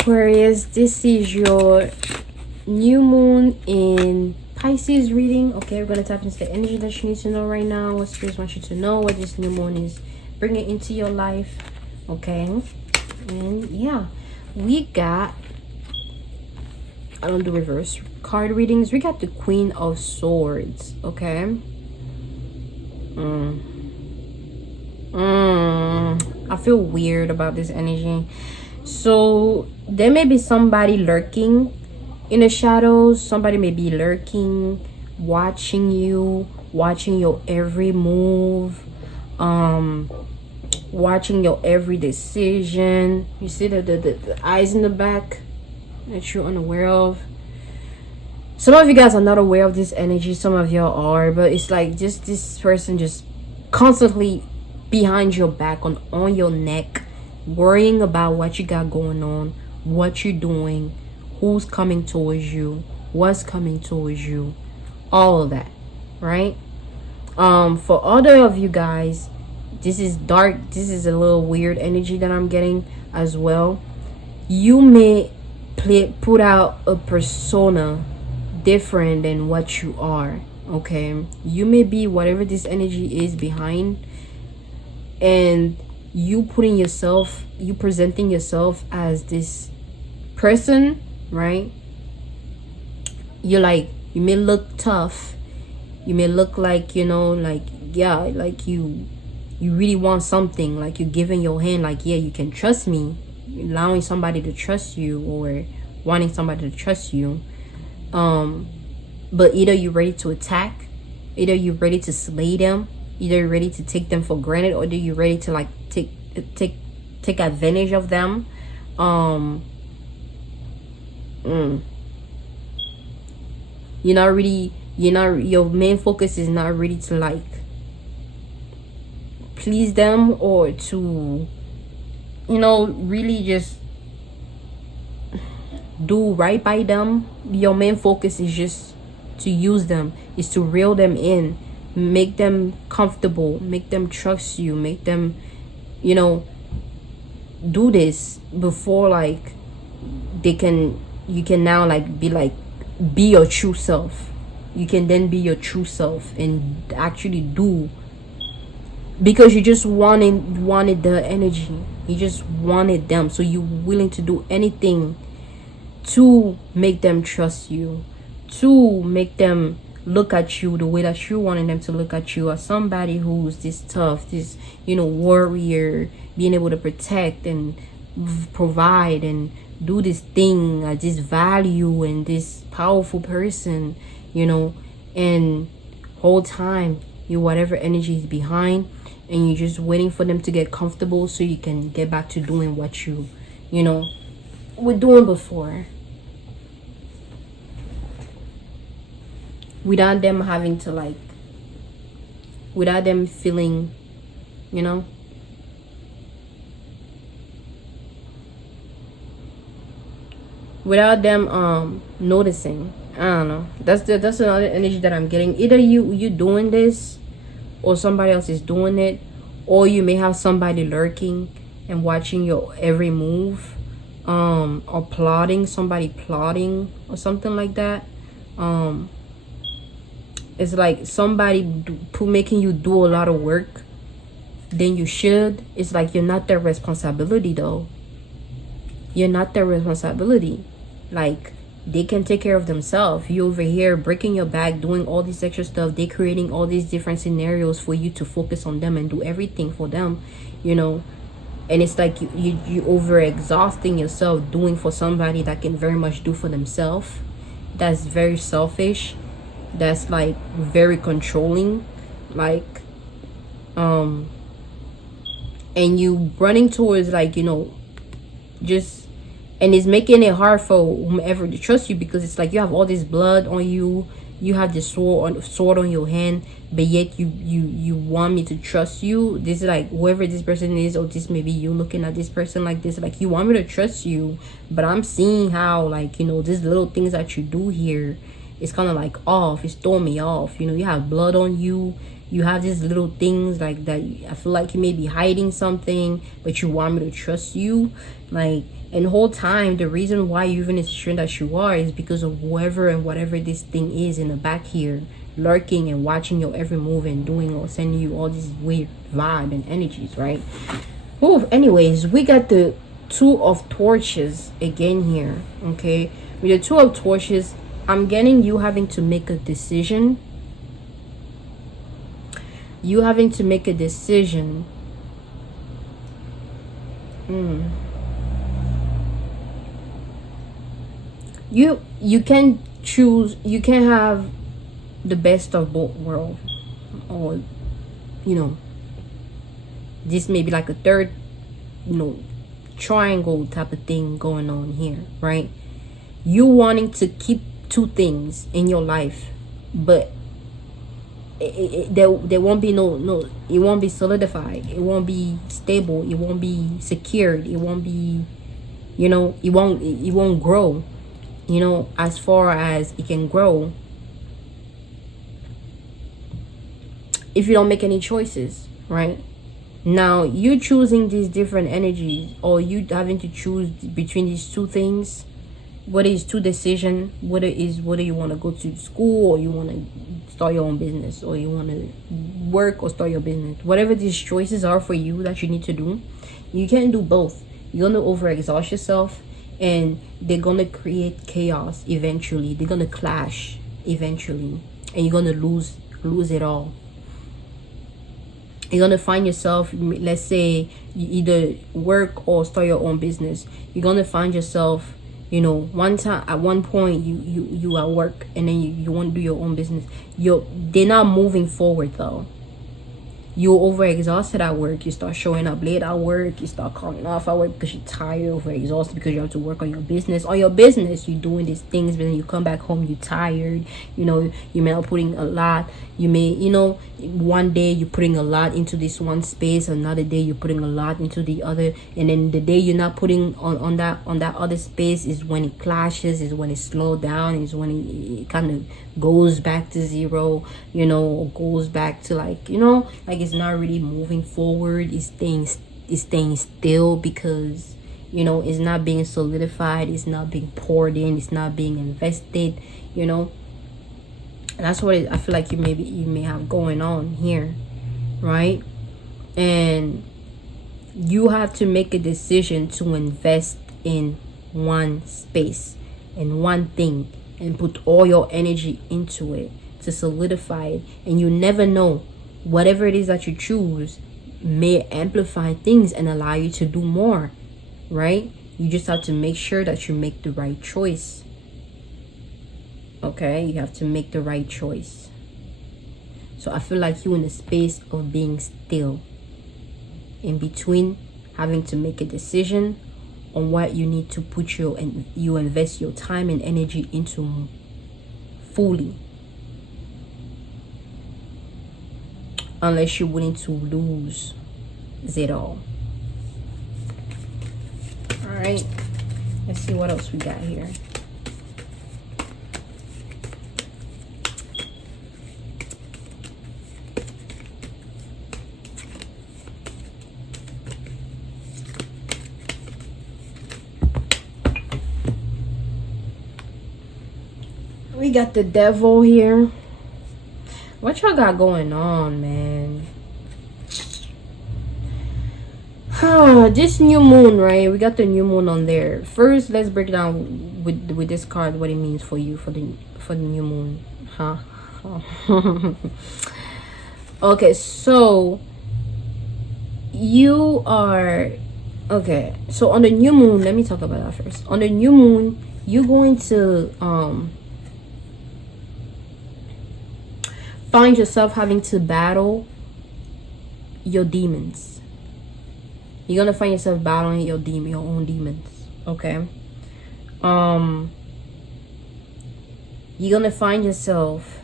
Aquarius, this is your new moon in Pisces reading. Okay, we're gonna tap into the energy that you need to know right now. What spirits want you to know, what this new moon is bringing into your life. Okay, and yeah, we got, I don't do reverse card readings. We got the Queen of Swords. Okay. I feel weird about this energy. So there may be somebody lurking in the shadows. Somebody may be lurking, watching you, watching your every move, watching your every decision. You see the eyes in the back that you're unaware of. Some of you guys are not aware of this energy, some of y'all are, but it's like just this person just constantly behind your back, on your neck, worrying about what you got going on, what you're doing, who's coming towards you, what's coming towards you, all of that, right? For other of you guys, this is dark, this is a little weird energy that I'm getting as well. You may put out a persona different than what you are. Okay, you may be whatever this energy is behind, and you presenting yourself as this person, right? You may look tough, you may look like, you know, like, yeah, like you really want something, like you're giving your hand, like, yeah, you can trust me, allowing somebody to trust you or wanting somebody to trust you. But either you're ready to attack, either you're ready to slay them, either you're ready to take them for granted, or either you're ready to like take advantage of them. Your main focus is not really to like please them or to, you know, really just do right by them. Your main focus is just to use them, is to reel them in, make them comfortable, make them trust you, make them, you know, do this before like you can now like be your true self. You can then be your true self and actually do, because you just wanted the energy, you just wanted them, so you're willing to do anything to make them trust you, to make them look at you the way that you wanted them to look at you, as somebody who's this tough, this, you know, warrior, being able to protect and provide and do this thing, this value and this powerful person, you know. And whole time you whatever energy is behind, and you're just waiting for them to get comfortable so you can get back to doing what you know were doing before, without them having to like, without them feeling, you know, without them noticing. I don't know, that's another energy that I'm getting. Either you doing this, or somebody else is doing it, or you may have somebody lurking and watching your every move, or somebody plotting or something like that. It's like somebody making you do a lot of work than you should. It's like you're not their responsibility though. You're not their responsibility. Like, they can take care of themselves. You over here breaking your back, doing all this extra stuff. They creating all these different scenarios for you to focus on them and do everything for them, you know. And it's like you over exhausting yourself doing for somebody that can very much do for themselves. That's very selfish. That's like very controlling, like and you running towards, like, you know, just, and it's making it hard for whomever to trust you, because it's like you have all this blood on you, you have this sword on your hand, but yet you want me to trust you. This is like whoever this person is, or this may be you looking at this person like this, like, you want me to trust you, but I'm seeing how, like, you know, these little things that you do here, it's kind of like off, it's throwing me off. You know, you have blood on you, you have these little things like that. I feel like you may be hiding something, but you want me to trust you. Like, and the whole time, the reason why you're even in the situation that you are is because of whoever and whatever this thing is in the back here, lurking and watching your every move and doing or sending you all these weird vibe and energies, right? Ooh, anyways, we got the Two of Torches again here. Okay, with the Two of Torches, I'm getting you having to make a decision. You having to make a decision. You can choose. You can have the best of both worlds, or you know, this may be like a third, you know, triangle type of thing going on here, right? You wanting to keep two things in your life, but there won't be no, it won't be solidified, it won't be stable, it won't be secured, it won't be, you know, it won't grow, you know, as far as it can grow if you don't make any choices, right? Now you choosing these different energies, or you having to choose between these two things, whether it's two decisions, whether you want to go to school, or you want to start your own business, or you want to work or start your business, whatever these choices are for you that you need to do, you can't do both. You're gonna overexhaust yourself, and they're gonna create chaos eventually. They're gonna clash eventually, and you're gonna lose it all. You're gonna find yourself, let's say you either work or start your own business, you're gonna find yourself, you know, one time at one point you at work, and then you want to do your own business. They're not moving forward though. You're overexhausted at work. You start showing up late at work. You start calling off at work because you're tired, overexhausted, because you have to work on your business. On your business, you're doing these things, but then you come back home, you're tired. You know, you may not putting a lot. You may, you know, one day you're putting a lot into this one space, another day you're putting a lot into the other, and then the day you're not putting on that other space is when it clashes, is when it slows down, is when it kind of goes back to zero, you know, or goes back to, like, you know, like it's not really moving forward. It's staying still because, you know, it's not being solidified, it's not being poured in, it's not being invested, you know. And that's what I feel like you may have going on here, right? And you have to make a decision to invest in one space and one thing, and put all your energy into it to solidify it. And you never know, whatever it is that you choose may amplify things and allow you to do more, right? You just have to make sure that you make the right choice. Okay, you have to make the right choice. So I feel like you're in a space of being still, in between having to make a decision on what you need to put you invest your time and energy into fully, unless you're willing to lose it all. All right, let's see what else we got here. We got the Devil here. What y'all got going on, man? This new moon, right? We got the new moon on there. First, let's break down with this card what it means for you for the new moon. Okay, so you are okay. So on the new moon, let me talk about that first. On the new moon, you're going to find yourself having to battle your demons. You're gonna find yourself battling your own demons. Okay. You're gonna find yourself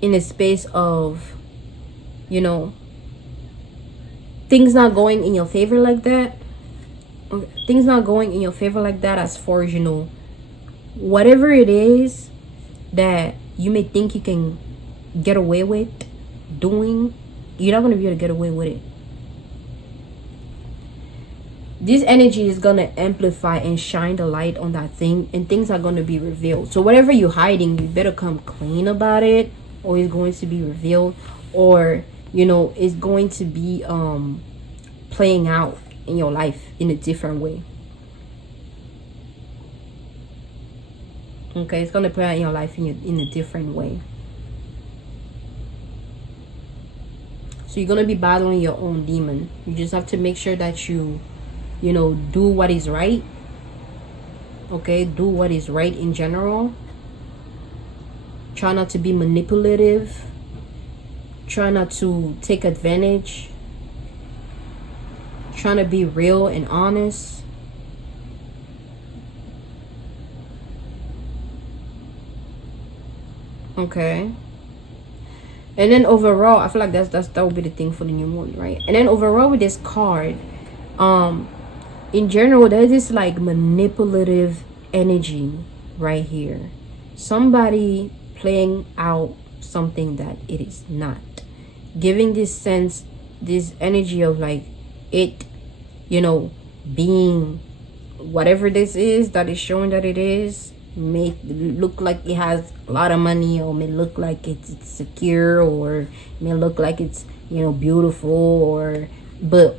in a space of, you know, things not going in your favor like that. Things not going in your favor like that, as far as, you know, whatever it is that you may think you can get away with doing, you're not going to be able to get away with it. This energy is going to amplify and shine the light on that thing, and things are going to be revealed. So whatever you're hiding, you better come clean about it, or it's going to be revealed, or you know, it's going to be playing out in your life in a different way. Okay, it's going to play out in your life in a different way. So you're going to be battling your own demon. You just have to make sure that you know, do what is right. Okay, do what is right in general. Try not to be manipulative. Try not to take advantage. Trying to be real and honest. Okay. And then overall, I feel like that would be the thing for the new moon, right? And then overall with this card, in general, there's this like manipulative energy right here. Somebody playing out something that it is not, giving this sense, this energy of like it, you know, being whatever this is that is showing that it is, may look like it has a lot of money, or may look like it's secure, or may look like it's, you know, beautiful, or but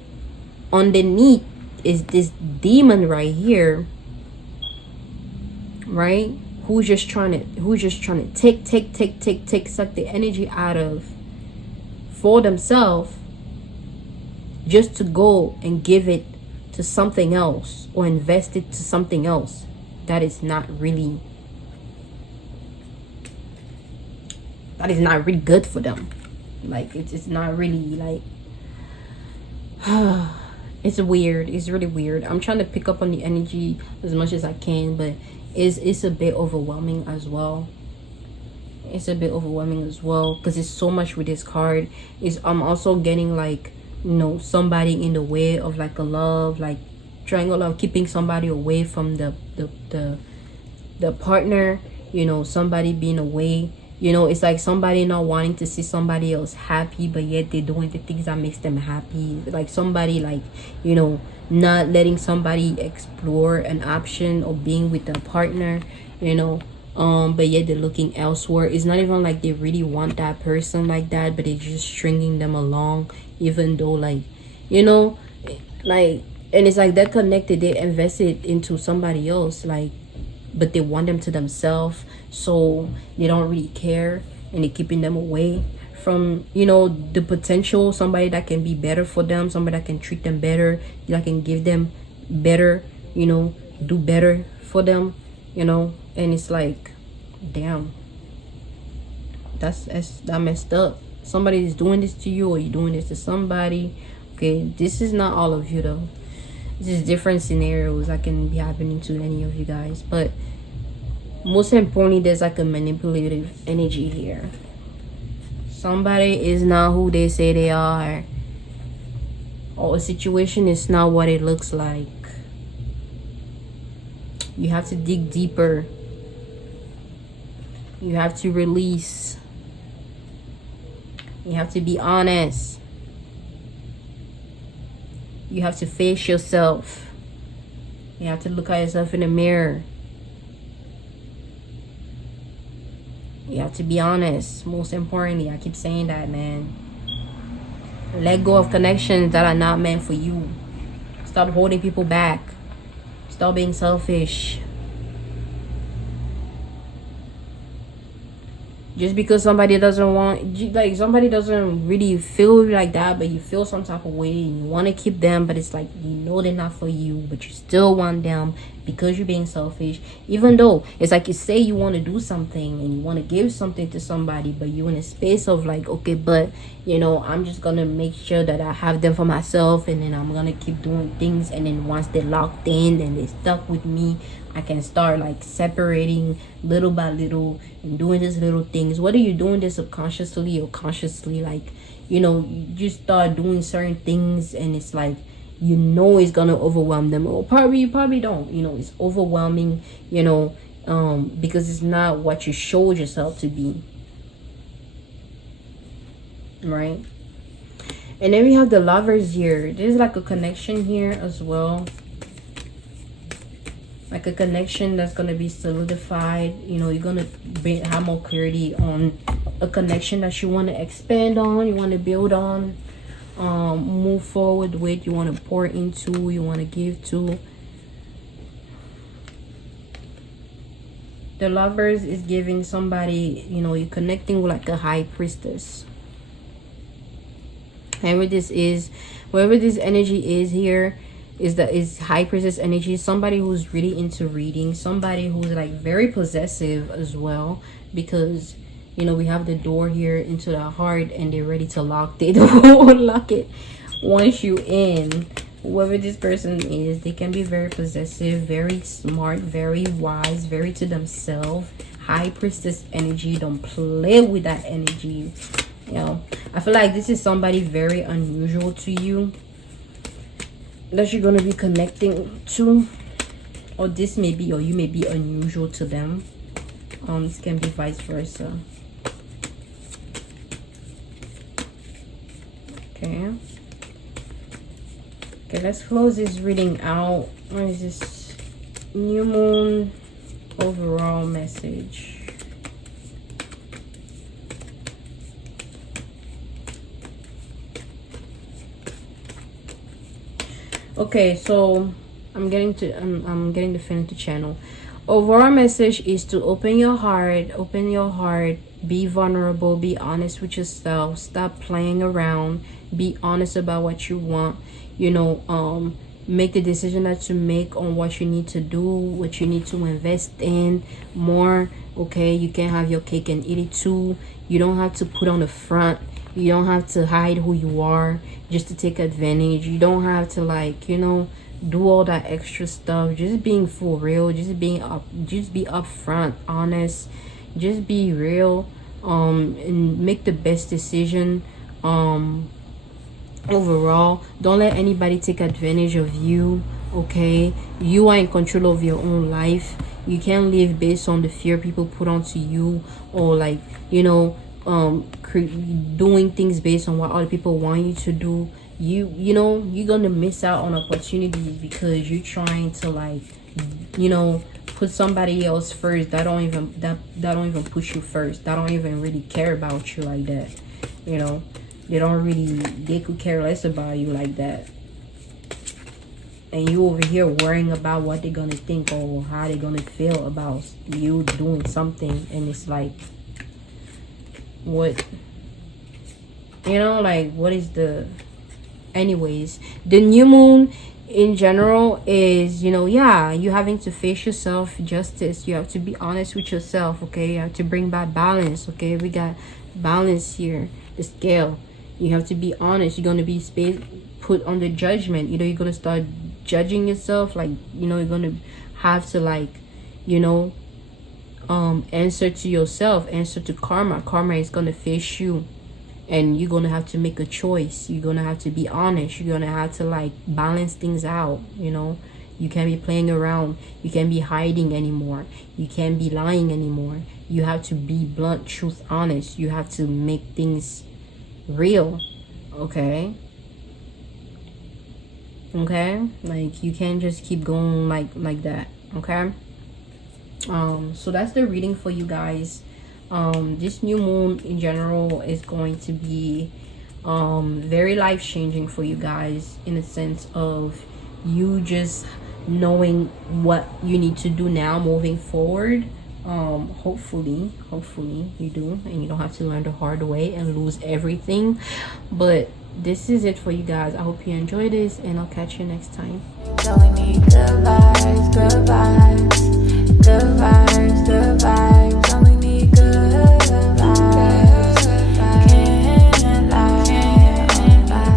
underneath is this demon right here, right? Who's just trying to take suck the energy out of for themselves, just to go and give it to something else, or invest it to something else that is not really good for them. Like it's not really like it's weird. It's really weird. I'm trying to pick up on the energy as much as I can, but it's a bit overwhelming as well. It's a bit overwhelming as well because it's so much with this card. I'm also getting like, you know, somebody in the way of like a love, like triangle of keeping somebody away from the partner, you know, somebody being away. You know, it's like somebody not wanting to see somebody else happy, but yet they're doing the things that makes them happy. Like somebody, like, you know, not letting somebody explore an option of being with a partner, you know, but yet they're looking elsewhere. It's not even like they really want that person like that, but they're just stringing them along, even though, like, you know, like, and it's like they're connected, they invested into somebody else, like, but they want them to themselves, so they don't really care, and they're keeping them away from, you know, the potential, somebody that can be better for them, somebody that can treat them better, that can give them better, you know, do better for them, you know. And it's like, damn, that's that messed up. Somebody is doing this to you, or you're doing this to somebody. Okay, this is not all of you though. This is different scenarios that can be happening to any of you guys, but most importantly, there's like a manipulative energy here. Somebody is not who they say they are, or a situation is not what it looks like. You have to dig deeper. You have to release. You have to be honest. You have to face yourself. You have to look at yourself in the mirror. You have to be honest. Most importantly, I keep saying that, man. Let go of connections that are not meant for you. Stop holding people back. Stop being selfish. Just because somebody doesn't want, like, somebody doesn't really feel like that, but you feel some type of way and you want to keep them, but it's like, you know, they're not for you, but you still want them because you're being selfish. Even though it's like you say you want to do something and you want to give something to somebody, but you're in a space of like, okay, but, you know, I'm just going to make sure that I have them for myself, and then I'm going to keep doing things, and then once they're locked in and they're stuck with me, I can start like separating little by little and doing these little things. Whether you're doing this subconsciously or consciously, like, you know, you start doing certain things, and it's like, you know, it's gonna overwhelm them, or you probably don't, you know, it's overwhelming, you know, because it's not what you showed yourself to be, right? And then we have the Lovers here. There's like a connection here as well, like a connection that's going to be solidified. You know, you're going to have more clarity on a connection that you want to expand on, you want to build on, move forward with, you want to pour into, you want to give to. The Lovers is giving somebody, you know, you're connecting with like a high priestess. Whoever this is, wherever this energy is here, is high priestess energy. Somebody who's really into reading, somebody who's like very possessive as well, because you know we have the door here into the heart and they're ready to lock it. Lock it once you in. Whoever this person is, they can be very possessive, very smart, very wise, very to themselves. High priestess energy. Don't play with that energy. You know, I feel like this is somebody very unusual to you that you're going to be connecting to, or this may be, or you may be unusual to them. This can be vice versa. Okay, let's close this reading out. What is this new moon overall message? Okay, so I'm getting to finish the channel. Overall message is to open your heart, be vulnerable, be honest with yourself, stop playing around, be honest about what you want, you know, make the decision that you make on what you need to do, what you need to invest in more. Okay, you can have your cake and eat it too. You don't have to put on the front. You don't have to hide who you are just to take advantage. You don't have to, like, you know, do all that extra stuff. Just being for real, just be upfront, honest, just be real, and make the best decision overall. Don't let anybody take advantage of you. Okay, you are in control of your own life. You can't live based on the fear people put onto you, or like, you know, doing things based on what other people want you to do. You know, you're gonna miss out on opportunities because you're trying to, like, you know, put somebody else first that don't even push you first, that don't even really care about you like that. You know, they could care less about you like that, and you over here worrying about what they're gonna think or how they're gonna feel about you doing something. And it's like, what, you know, like, what is the, anyways, the new moon in general is, you know, yeah, you having to face yourself, justice. You have to be honest with yourself. Okay, you have to bring back balance. Okay, we got balance here, the scale. You have to be honest. You're going to be put under judgment. You know, you're going to start judging yourself, like, you know, you're going to have to, like, you know, answer to yourself, answer to karma. Karma is going to face you, and you're going to have to make a choice. You're going to have to be honest. You're going to have to, like, balance things out. You know, you can't be playing around. You can't be hiding anymore. You can't be lying anymore. You have to be blunt, truth, honest. You have to make things real. Okay, like, you can't just keep going like that. Okay, so that's the reading for you guys. This new moon in general is going to be very life-changing for you guys, in the sense of you just knowing what you need to do now moving forward. Hopefully you do, and you don't have to learn the hard way and lose everything. But this is it for you guys. I hope you enjoy this, and I'll catch you next time.